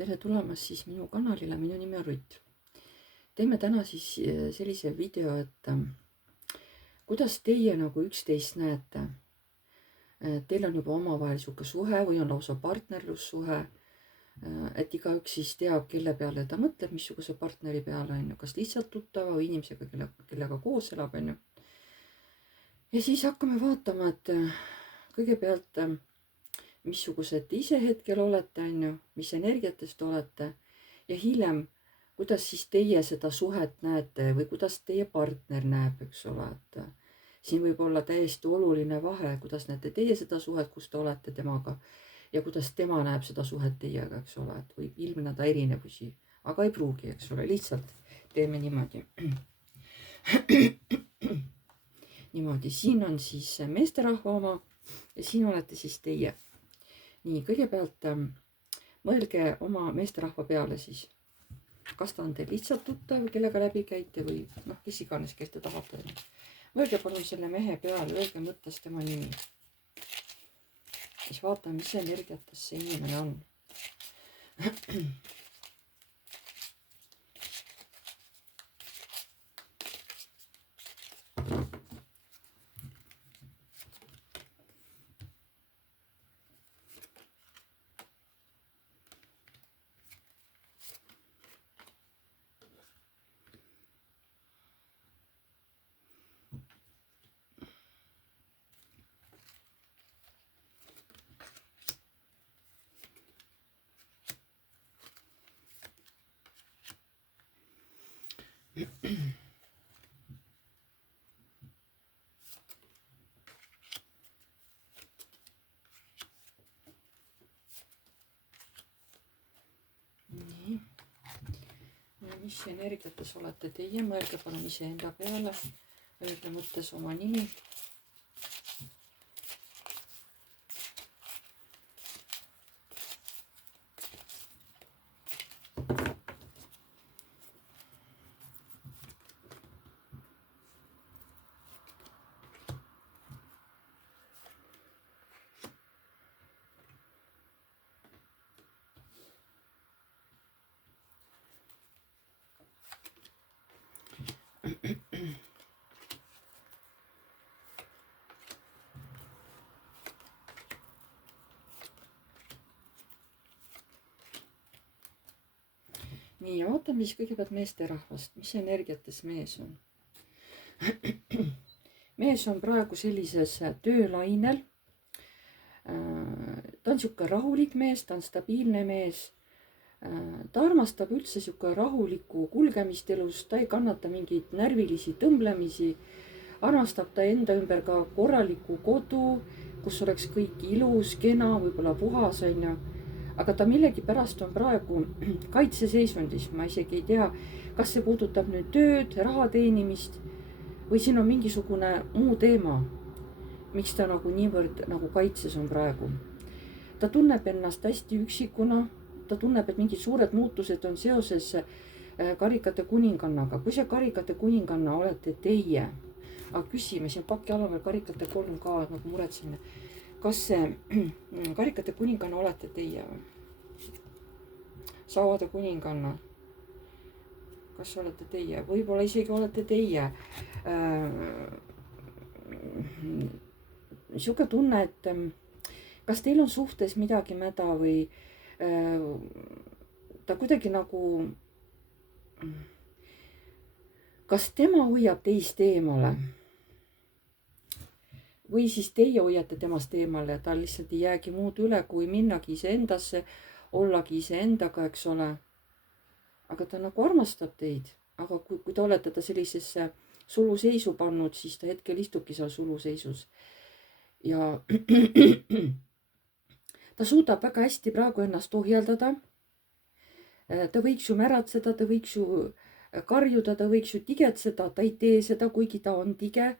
tere tulemast siis minu kanalile, minu nimi on Rutt. Teeme täna siis sellise video, et kuidas teie nagu üksteist näete. Teil on juba omavahel sihuke suhe või on lausa partnerlussuhe, et igaüks siis teab, kelle peale ta mõtleb, missuguse partneri peale on ju, kas lihtsalt tuttava või inimesega, kellega koos elab on ju. Ja siis hakkame vaatama, et kõigepealt missugused te ise hetkel olete, on ju, mis energiatest olete ja hiljem, kuidas siis teie seda suhet näete või kuidas teie partner näeb, eks ole, et siin võib olla täiesti oluline vahe, kuidas näete teie seda suhet, kus te olete temaga ja kuidas tema näeb seda suhet teiega, eks ole, et võib ilmneda erinevusi, aga ei pruugi, eks ole, lihtsalt teeme niimoodi. Niimoodi, siin on siis meesterahva oma ja siin olete siis teie. Nii, kõigepealt mõelge oma meesterahva peale siis. Kas ta on teil lihtsalt tuttav, kellega läbi käite või noh, kes iganes, kes te tahate. Mõelge palun selle mehe peale, öelge mõttes tema nimi. Siis vaatame, mis energiates see inimene on. Nii. Mis energiates olete teie, mõelge palun iseenda peale, öelge mõttes oma nimi. Nii, ja vaatame siis kõigepealt meesterahvast, mis energiates mees on. Mees on praegu sellises töölainel. Ta on sihuke rahulik mees, ta on stabiilne mees. Ta armastab üldse sihuke rahulikku kulgemist elus, ta ei kannata mingeid närvilisi tõmblemisi. Armastab ta enda ümber ka korralikku kodu, kus oleks kõik ilus, kena, võib-olla puhas on ju. Aga ta millegipärast on praegu kaitseseisundis, ma isegi ei tea, kas see puudutab nüüd tööd, raha teenimist või siin on mingisugune muu teema, miks ta nagu niivõrd nagu kaitses on praegu. Ta tunneb ennast hästi üksikuna, ta tunneb, et mingid suured muutused on seoses karikate kuningannaga. Kui see karikate kuninganna olete teie, aga küsime, siin paki ala veel karikate 3 ka, nagu muretseme. Kas see karikate kuninganna olete teie või? Sauade kuninganna. Kas olete teie? Võib-olla isegi olete teie. Siuke tunne, et kas teil on suhtes midagi mäda või ta kuidagi nagu, kas tema hoiab teist eemale? Või siis teie hoiate temast eemale ja tal lihtsalt ei jäägi muud üle, kui minnagi iseendasse, ollagi iseendaga, eks ole. Aga ta nagu armastab teid, aga kui te olete ta sellisesse suluseisu pannud, siis ta hetkel istubki seal suluseisus. Ja ta suudab väga hästi praegu ennast ohjeldada. Ta võiks ju märatseda, ta võiks ju karjuda, ta võiks ju tigetseda, ta ei tee seda, kuigi ta on tige.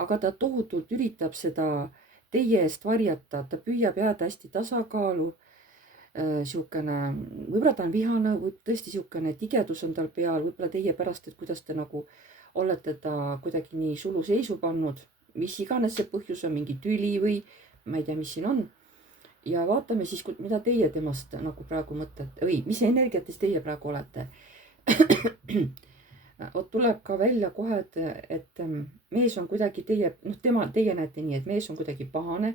Aga ta tohutult üritab seda teie eest varjata, ta püüab jääda hästi tasakaalu, siukene, võib-olla ta on vihane, võib tõesti siukene tigedus on tal peal, võib-olla teie pärast, et kuidas te nagu olete ta kuidagi nii suluseisu pannud, mis iganes see põhjus on, mingi tüli või ma ei tea, mis siin on. ja vaatame siis, mida teie temast nagu praegu mõtlete või mis energiates teie praegu olete. Vot tuleb ka välja kohe, et mees on kuidagi teie, teie näete nii, et mees on kuidagi pahane,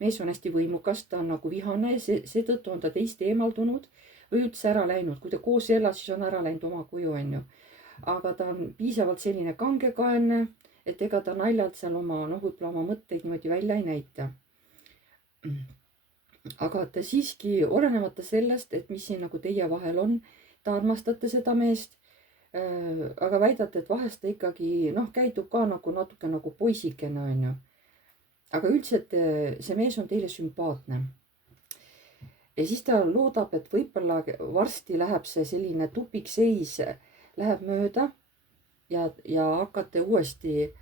mees on hästi võimukas, ta on nagu vihane, seetõttu on ta teist eemaldunud või üldse ära läinud. kui ta koos elas, siis on ära läinud oma kuju, onju. aga ta on piisavalt selline kangekaelne, et ega ta naljalt seal oma, võib-olla oma mõtteid niimoodi välja ei näita. aga te siiski, olenemata sellest, et mis siin nagu teie vahel on, te armastate seda meest, aga väidate, et vahest ta ikkagi käitub ka nagu natuke nagu poisikene, onju. aga üldiselt see mees on teile sümpaatne. ja siis ta loodab, et võib-olla varsti läheb see selline tupikseis, läheb mööda ja hakkate uuesti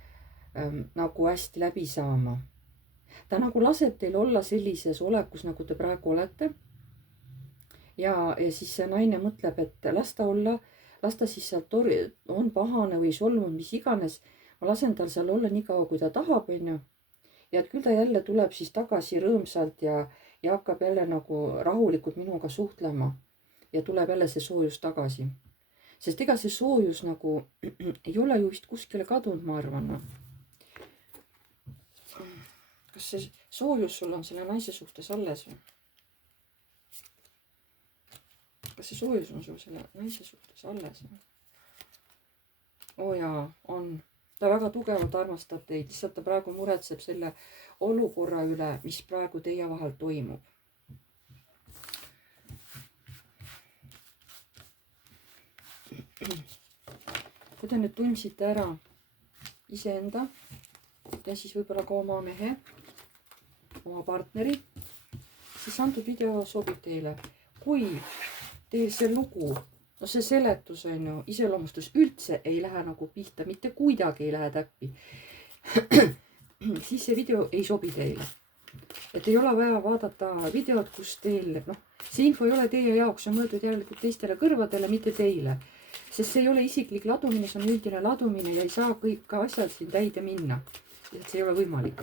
nagu hästi läbi saama. ta nagu laseb teil olla sellises olekus, nagu te praegu olete. ja siis see naine mõtleb, et las ta olla, las ta siis sealt on pahane või solvunud, mis iganes. ma lasen tal seal olla nii kaua, kui ta tahab, onju. ja et küll ta jälle tuleb siis tagasi rõõmsalt ja hakkab jälle nagu rahulikult minuga suhtlema. ja tuleb jälle see soojus tagasi. sest ega see soojus nagu ei ole ju vist kuskile kadunud, ma arvan. kas see soojus sul on selle naise suhtes alles või? kas see soojus on sul selle naise suhtes alles? oo jaa, on. ta väga tugevalt armastab teid, lihtsalt ta praegu muretseb selle olukorra üle, mis praegu teie vahel toimub. kui te nüüd tundsite ära iseenda ja siis võib-olla ka oma mehe, oma partneri, siis antud video sobib teile. kui teil see lugu, see seletus on ju, iseloomustus üldse ei lähe nagu pihta, mitte kuidagi ei lähe täppi, siis see video ei sobi teile. et ei ole vaja vaadata videot, kus teil, see info ei ole teie jaoks, see on mõeldud järelikult teistele kõrvadele, mitte teile. sest see ei ole isiklik ladumine, see on üldine ladumine ja ei saa kõik asjad siin täide minna. et see ei ole võimalik.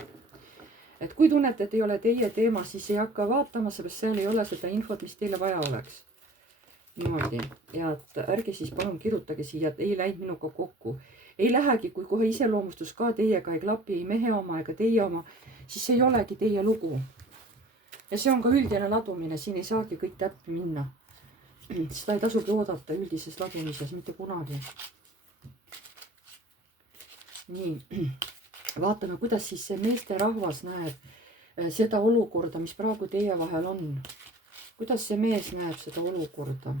et kui tunnete, et ei ole teie teema, siis ei hakka vaatama, seepärast seal ei ole seda infot, mis teile vaja oleks. niimoodi. ja et ärge siis palun kirjutage siia, et ei läinud minuga kokku. ei lähegi, kui kohe iseloomustus ka teiega ei klapi, ei mehe oma ega teie oma, siis see ei olegi teie lugu. ja see on ka üldine ladumine, siin ei saagi kõik täppi minna. seda ei tasugi oodata üldises ladumises, mitte kunagi. nii, vaatame, kuidas siis see meesterahvas näeb seda olukorda, mis praegu teie vahel on. kuidas see mees näeb seda olukorda?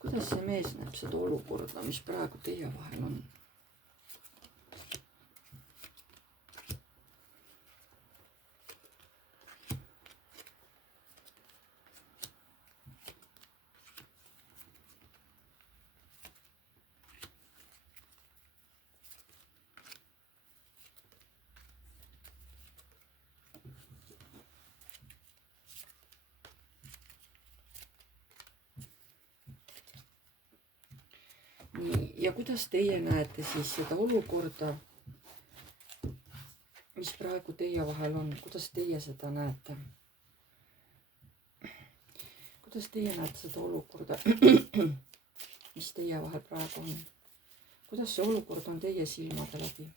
kuidas see mees näeb seda olukorda, mis praegu teie vahel on? ja kuidas teie näete siis seda olukorda, mis praegu teie vahel on, kuidas teie seda näete? kuidas teie näete seda olukorda, mis teie vahel praegu on? kuidas see olukord on teie silmade läbi,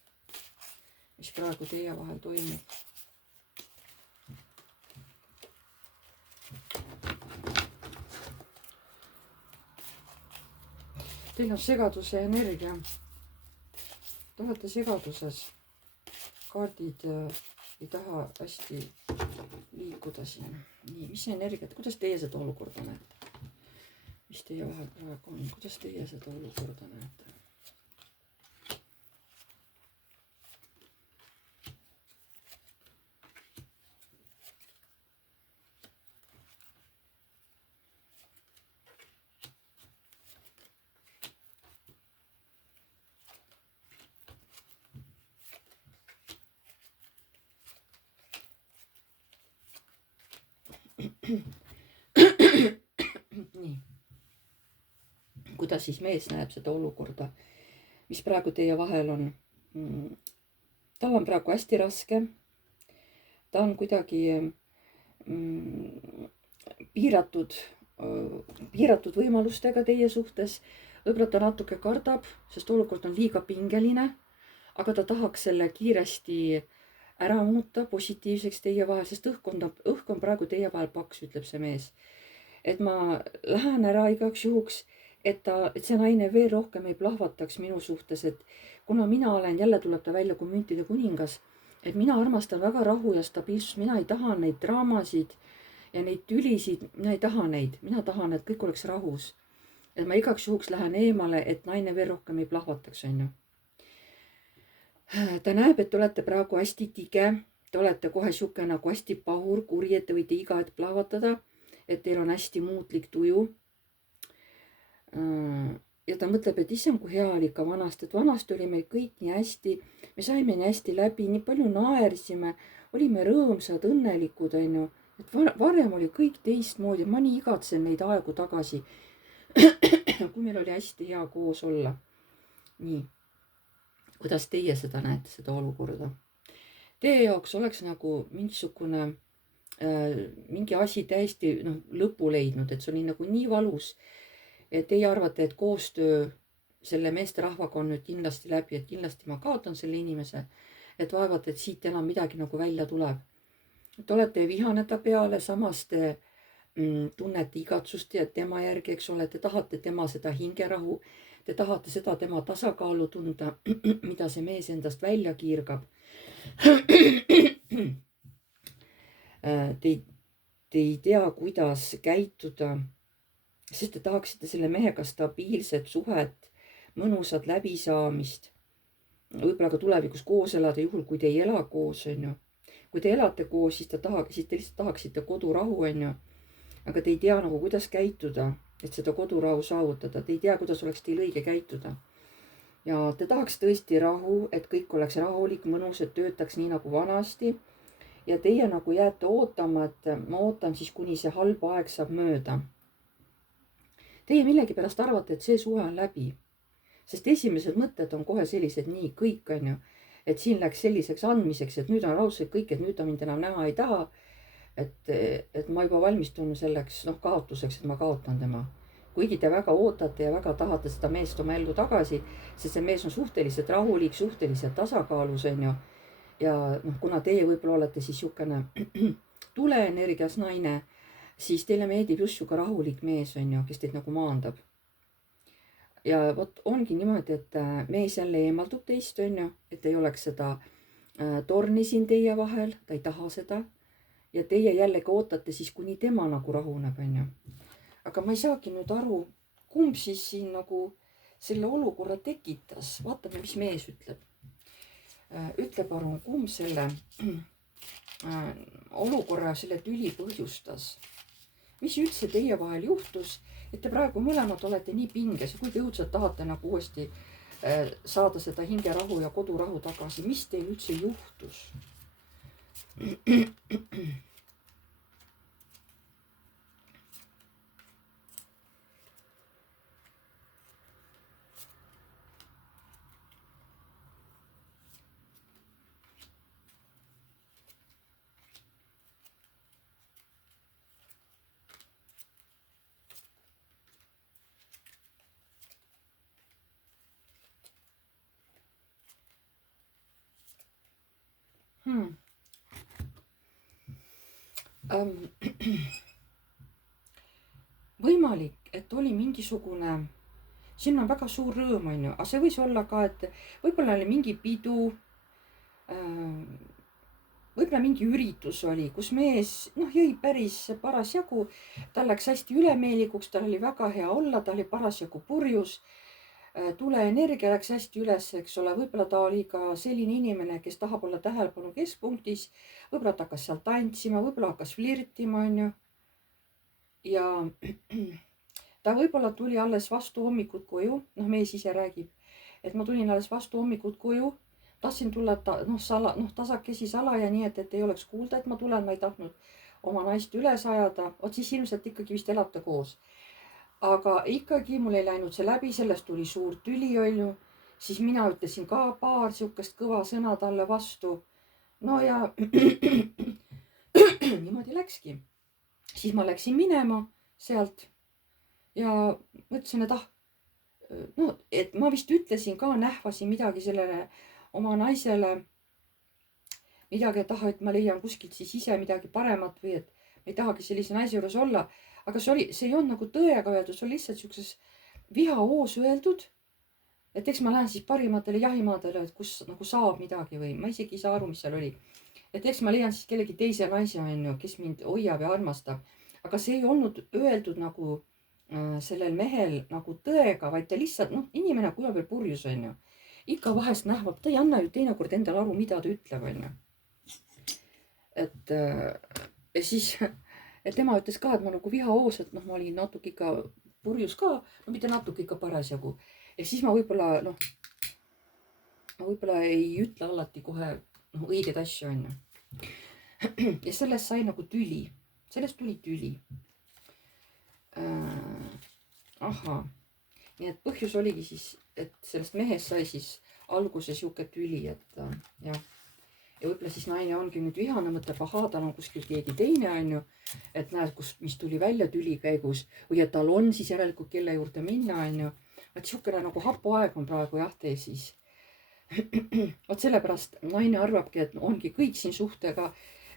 mis praegu teie vahel toimub? Teil on segaduse energia. Te olete segaduses. Kaardid ei taha hästi liikuda siin. Nii, mis energiat, kuidas teie seda olukorda näete? Mis teie vahel praegu on? Kuidas teie seda olukorda näete? nii. kuidas siis mees näeb seda olukorda, mis praegu teie vahel on? tal on praegu hästi raske. Ta on kuidagi piiratud võimalustega teie suhtes. Võib-olla ta natuke kardab, sest olukord on liiga pingeline, aga ta tahaks selle kiiresti ära muuta positiivseks teie vahel, sest õhk on praegu teie vahel paks, ütleb see mees. Et ma lähen ära igaks juhuks, et see naine veel rohkem ei plahvataks minu suhtes, et kuna mina olen, jälle tuleb ta välja kui müntide kuningas, et mina armastan väga rahu ja stabiilsust, mina ei taha neid draamasid ja neid tülisid, mina ei taha neid, mina tahan, et kõik oleks rahus. Et ma igaks juhuks lähen eemale, et naine veel rohkem ei plahvataks, on ju. Ta näeb, et te olete praegu hästi tige, te olete kohe sihuke nagu hästi pahur, kuri, et te võite iga hetk plahvatada, et teil on hästi muutlik tuju. Ja ta mõtleb, et issand, kui hea oli ikka vanasti, et vanasti oli meil kõik nii hästi, me saime nii hästi läbi, nii palju naersime, olime rõõmsad, õnnelikud, on ju, et varem oli kõik teistmoodi, ma nii igatsen neid aegu tagasi, kui meil oli hästi hea koos olla. Nii, kuidas teie seda näete, seda olukorda? Teie jaoks oleks nagu mingisugune mingi asi täiesti lõpu leidnud, et see oli nagu nii valus, et teie arvate, et koostöö selle meesterahvaga on nüüd kindlasti läbi, et kindlasti ma kaotan selle inimese, et vaevalt, et siit enam midagi nagu välja tuleb. Te olete vihane ta peale, samas te tunnete igatsust ja tema järgi, eks ole, te tahate tema seda hingerahu, te tahate seda tema tasakaalu tunda, mida see mees endast välja kiirgab. Te ei tea, kuidas käituda, sest te tahaksite selle mehega stabiilset suhet, mõnusat läbisaamist, võib-olla ka tulevikus koos elada, juhul kui te ei ela koos, on ju. Kui te elate koos, siis te lihtsalt tahaksite kodurahu, on ju. Aga te ei tea nagu, kuidas käituda, et seda kodurahu saavutada. Te ei tea, kuidas oleks teil õige käituda. Ja te tahaks tõesti rahu, et kõik oleks rahulik, mõnus, et töötaks nii nagu vanasti. Ja teie nagu jääte ootama, et ma ootan siis, kuni see halb aeg saab mööda. Teie millegipärast arvate, et see suhe on läbi. Sest esimesed mõtted on kohe sellised, nii kõik, on ju. Et siin läks selliseks andmiseks, et nüüd on raudselt kõik, et nüüd ta mind enam näha ei taha. Et ma juba valmistun selleks kaotuseks, et ma kaotan tema. Kuigi te väga ootate ja väga tahate seda meest oma ellu tagasi, sest see mees on suhteliselt rahulik, suhteliselt tasakaalus, on ju. Ja kuna teie võib-olla olete siis siukene tuleenergias naine, siis teile meeldib just siuke rahulik mees, on ju, kes teid nagu maandab. Ja vot ongi niimoodi, et mees jälle eemaldub teist, on ju, et ei oleks seda torni siin teie vahel, ta ei taha seda. Ja teie jällegi ootate siis, kuni tema nagu rahuneb, on ju. Aga ma ei saagi nüüd aru, kumb siis siin nagu selle olukorra tekitas. Vaatame, mis mees ütleb. Ütle palun, kumb selle olukorra, selle tüli põhjustas. Mis üldse teie vahel juhtus, et te praegu mõlemad olete nii pinges ja kuigi õudselt tahate nagu uuesti saada seda hingerahu ja kodurahu tagasi. Mis teil üldse juhtus? Võimalik, et oli mingisugune, siin on väga suur rõõm, on ju, aga see võis olla ka, et võib-olla oli mingi pidu, võib-olla mingi üritus oli, kus mees jõi päris parasjagu, tal läks hästi ülemeelikuks, tal oli väga hea olla, ta oli parasjagu purjus, tuleenergia läks hästi üles, eks ole, võib-olla ta oli ka selline inimene, kes tahab olla tähelepanu keskpunktis, võib-olla ta hakkas seal tantsima, võib-olla hakkas flirtima, on ju. Ja ta võib-olla tuli alles vastu hommikut koju, mees ise räägib, et ma tulin alles vastu hommikut koju, tahtsin tulla tasakesi salaja, nii et ei oleks kuulda, et ma tulen, ma ei tahtnud oma naist üles ajada, siis ilmselt ikkagi vist elate koos. Aga ikkagi mul ei läinud see läbi, sellest tuli suur tüli, on ju. siis mina ütlesin ka paar sihukest kõva sõna talle vastu. no ja niimoodi läkski. siis ma läksin minema sealt ja mõtlesin, et no, et ma vist ütlesin ka, nähvasin midagi sellele oma naisele, midagi, et et ma leian kuskilt siis ise midagi paremat või et ma ei tahagi sellise naise juures olla. aga see ei olnud nagu tõega öeldud, see oli lihtsalt siukses vihahoos öeldud. et eks ma lähen siis parimatele jahimaadele, et kus nagu saab midagi või ma isegi ei saa aru, mis seal oli. et eks ma leian siis kellegi teise naise, onju, kes mind hoiab ja armastab. aga see ei olnud öeldud nagu sellel mehel nagu tõega, vaid ta lihtsalt, noh, inimene kui on veel purjus, onju. ikka vahest nähvab, ta ei anna ju teinekord endale aru, mida ta ütleb, onju. et ja siis, et tema ütles ka, et ma nagu vihahoos, et noh, ma olin natuke ikka purjus ka, no mitte natuke ikka parasjagu. ja siis ma võib-olla, noh, ma võib-olla ei ütle alati kohe noh, õigeid asju, onju. ja sellest sai nagu tüli, sellest tuli tüli. ahah, nii et põhjus oligi siis, et sellest mehest sai siis alguse sihuke tüli, et jah. ja võib-olla siis naine ongi nüüd vihane, mõtleb, ahaa, tal on kuskil keegi teine, onju. et näed, mis tuli välja tüli käigus või et tal on siis järelikult kelle juurde minna, onju. et sihukene nagu hapu aeg on praegu jah teil siis. vot sellepärast naine arvabki, et ongi kõik siin suhtega,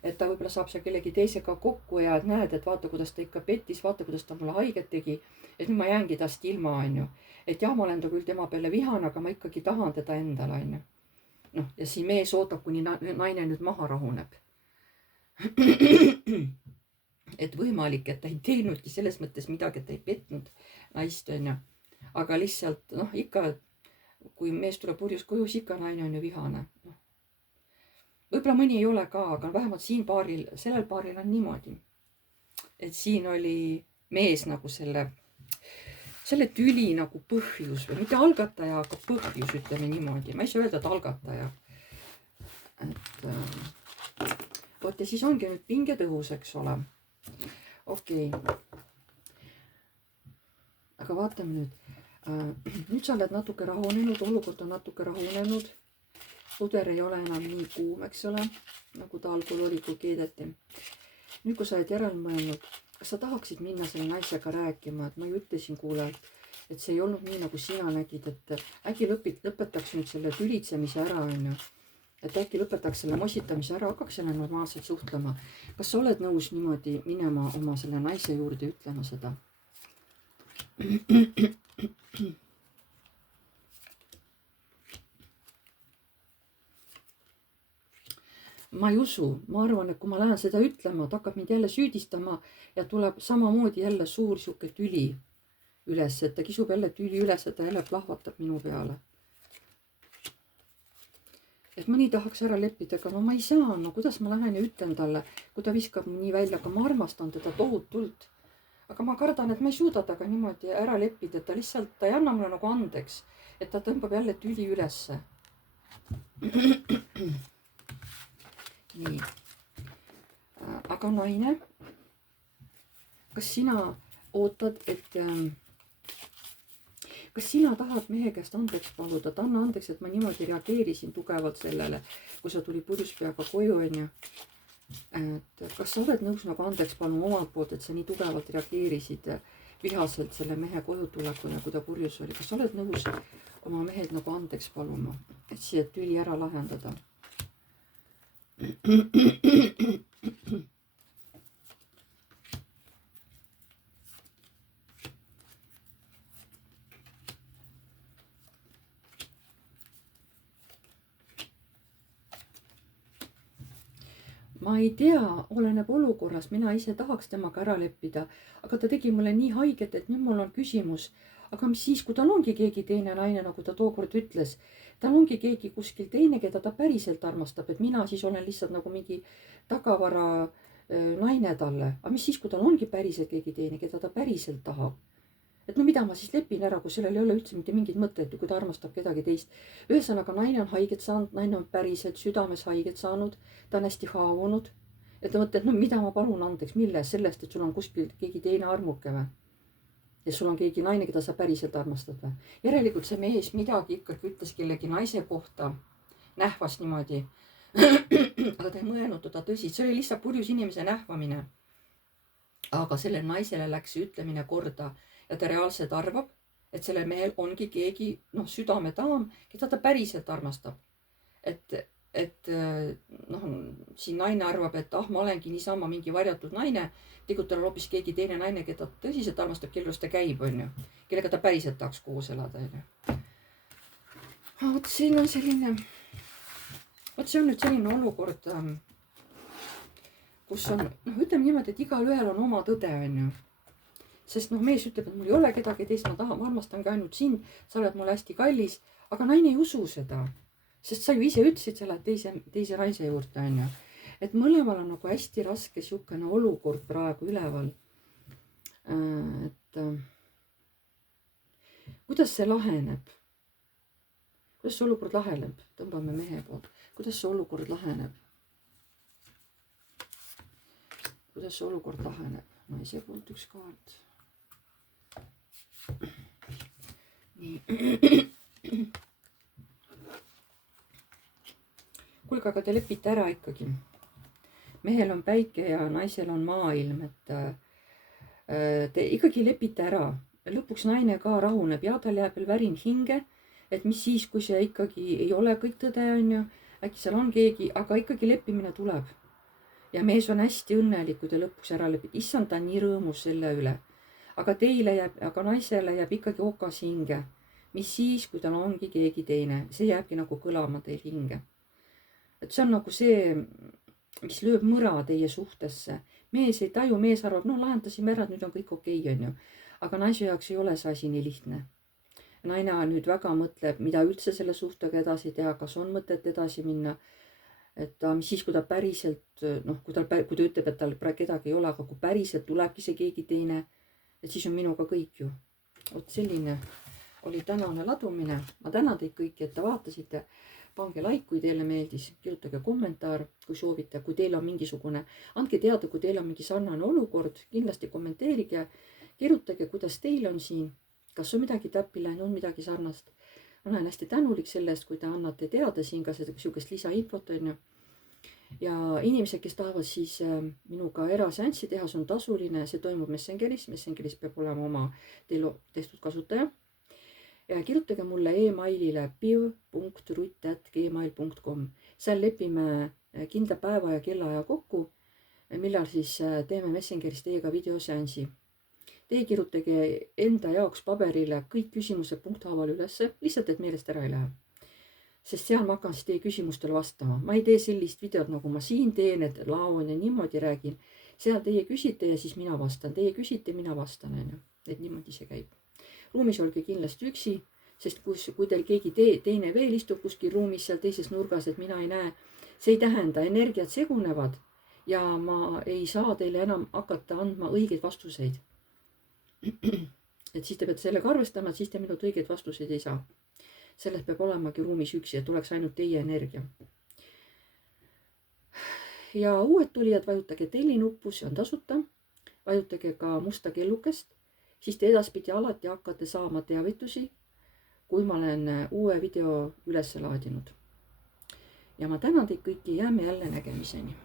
et ta võib-olla saab seal kellegi teisega kokku ja et näed, et vaata, kuidas ta ikka pettis, vaata, kuidas ta mulle haiget tegi. et nüüd ma jäängi tast ilma, onju. et jah, ma olen ta küll tema peale vihane, aga ma ikkagi tahan teda endale, onju. noh, ja siin mees ootab, kuni naine nüüd maha rahuneb. et võimalik, et ta ei teinudki selles mõttes midagi, et ta ei petnud naist, onju. aga lihtsalt noh, ikka kui mees tuleb purjus koju, siis ikka naine on ju vihane. võib-olla mõni ei ole ka, aga vähemalt siin paaril, sellel paaril on niimoodi. et siin oli mees nagu selle tüli nagu põhjus või mitte algataja, aga põhjus, ütleme niimoodi. ma ei saa öelda, et algataja. et vot ja siis ongi nüüd pinge tõus, eks ole. okei. aga vaatame nüüd. nüüd sa oled natuke rahunenud, olukord on natuke rahunenud. puder ei ole enam nii kuum, eks ole, nagu ta algul oli, kui keedeti. nüüd, kui sa oled järele mõelnud, kas sa tahaksid minna selle naisega rääkima, et ma ju ütlesin, kuule, et see ei olnud nii, nagu sina nägid, et äkki lõpetaks nüüd selle tülitsemise ära, onju. et äkki lõpetaks selle mositamise ära, hakkaks selle normaalselt suhtlema. kas sa oled nõus niimoodi minema oma selle naise juurde ja ütlema seda? ma ei usu, ma arvan, et kui ma lähen seda ütlema, ta hakkab mind jälle süüdistama ja tuleb samamoodi jälle suur sihuke tüli üles, et ta kisub jälle tüli üles, et ta jälle plahvatab minu peale. et mõni tahaks ära leppida, aga no ma ei saa, no kuidas ma lähen ja ütlen talle, kui ta viskab nii välja, aga ma armastan teda tohutult. aga ma kardan, et ma ei suuda temaga niimoodi ära leppida, et ta lihtsalt, ta ei anna mulle nagu andeks, et ta tõmbab jälle tüli ülesse. nii. aga naine, kas sina ootad, et kas sina tahad mehe käest andeks paluda, et anna andeks, et ma niimoodi reageerisin tugevalt sellele, kui sa tulid purjus peaga koju, onju. et kas sa oled nõus nagu andeks paluma omalt poolt, et sa nii tugevalt reageerisid vihaselt selle mehe koju tulekuna, kui ta purjus oli, kas sa oled nõus oma mehelt nagu andeks paluma, et siia tüli ära lahendada? ma ei tea, oleneb olukorrast, mina ise tahaks temaga ära leppida, aga ta tegi mulle nii haiget, et nüüd mul on küsimus, aga mis siis, kui tal ongi keegi teine naine, nagu ta tookord ütles, tal ongi keegi kuskil teine, keda ta päriselt armastab, et mina siis olen lihtsalt nagu mingi tagavara naine talle, aga mis siis, kui tal ongi päriselt keegi teine, keda ta päriselt tahab? et no mida ma siis lepin ära, kui sellel ei ole üldse mitte mingit mõtet, kui ta armastab kedagi teist. ühesõnaga, naine on haiget saanud, naine on päriselt südames haiget saanud, ta on hästi haavunud. ja ta mõtleb, no mida ma palun andeks, milles, sellest, et sul on kuskil keegi teine armuke või? ja sul on keegi naine, keda sa päriselt armastad või? Järelikult see mees midagi ikkagi ütles kellegi naise kohta, nähvas niimoodi. Aga ta ei mõelnud teda tõsiselt, see oli lihtsalt purjus inimese nähvamine. Aga sellele naisele läks see ütlemine korda ja ta reaalselt arvab, et sellel mehel ongi keegi, südametaam, keda ta päriselt armastab. Et siin naine arvab, et ma olengi niisama mingi varjatud naine, tegelikult tal on hoopis keegi teine naine, keda tõsiselt armastab, kelle juures ta käib, on ju, kellega ta päriselt tahaks koos elada, on ju. Vot siin on selline, see on nüüd selline olukord, kus on, ütleme niimoodi, et igalühel on oma tõde, on ju. Sest mees ütleb, et mul ei ole kedagi teist, ma armastangi ainult sind, sa oled mulle hästi kallis, aga naine ei usu seda. Sest sa ju ise ütlesid, sa lähed teise naise juurde, on ju. Et mõlemal on nagu hästi raske siukene olukord praegu üleval. Et kuidas see laheneb? Kuidas see olukord laheneb? Tõmbame mehe poolt. Kuidas see olukord laheneb? Kuidas see olukord laheneb? Naise poolt üks kaart. Nii. Kuulge, aga te lepite ära ikkagi. Mehel on päike ja naisel on maailm, et te ikkagi lepite ära. Lõpuks naine ka rahuneb ja tal jääb veel värin hinge, et mis siis, kui see ikkagi ei ole kõik tõde, on ju, äkki seal on keegi, aga ikkagi leppimine tuleb. Ja mees on hästi õnnelik, kui te lõpuks ära lepite. Issand, ta on nii rõõmus selle üle. Aga naisele jääb ikkagi okas hinge. Mis siis, kui tal ongi keegi teine, see jääbki nagu kõlama teil hinge. Et see on nagu see, mis lööb mõra teie suhtesse. Mees ei taju, mees arvab, lahendasime ära, et nüüd on kõik okei, on ju. Aga naise jaoks ei ole see asi nii lihtne. Naine nüüd väga mõtleb, mida üldse selle suhtega edasi teha, kas on mõtet edasi minna. Et mis siis, kui ta päriselt, kui ta ütleb, et tal kedagi ei ole, aga kui päriselt tulebki see keegi teine, et siis on minuga kõik ju. Vot selline oli tänane ladumine. Ma tänan teid kõiki, et te vaatasite. Pange like, kui teile meeldis, kirjutage kommentaar, kui soovite, kui teil on mingisugune, andke teada, kui teil on mingi sarnane olukord, kindlasti kommenteerige, kirjutage, kuidas teil on siin, kas on midagi täppi läinud, on midagi sarnast. Ma olen hästi tänulik sellest, kui te annate teada siin ka sellist lisainfot, on ju. Ja inimesed, kes tahavad siis minuga eraseanssi teha, see on tasuline, see toimub Messengeris peab olema oma tehtud kasutaja. Ja kirjutage mulle emailile piv.rutt@gmail.com. Seal lepime kindla päeva ja kellaaja kokku, millal siis teeme Messengeris teiega videoseansi. Teie kirjutage enda jaoks paberile kõik küsimused punkthaaval ülesse, lihtsalt et meelest ära ei lähe. Sest seal ma hakkan siis teie küsimustele vastama. Ma ei tee sellist videot, nagu ma siin teen, et laon ja niimoodi räägin. Seal teie küsite ja siis mina vastan. Teie küsite, mina vastan. Et niimoodi see käib. Ruumis olge kindlasti üksi, sest kui teil keegi teine veel istub kuskil ruumis seal teises nurgas, et mina ei näe, see ei tähenda, energiat segunevad ja ma ei saa teile enam hakata andma õigeid vastuseid. Et siis te peate sellega arvestama, et siis te minult õigeid vastuseid ei saa. Sellest peab olemagi ruumis üksi, et tuleks ainult teie energia. Ja uued tulijad, vajutage tellinuppu, see on tasuta. Vajutage ka musta kellukest. Siis te edaspidi alati hakkate saama teavitusi, kui ma olen uue video üles laadinud. Ja ma tänan teid kõiki, jääme jälle nägemiseni.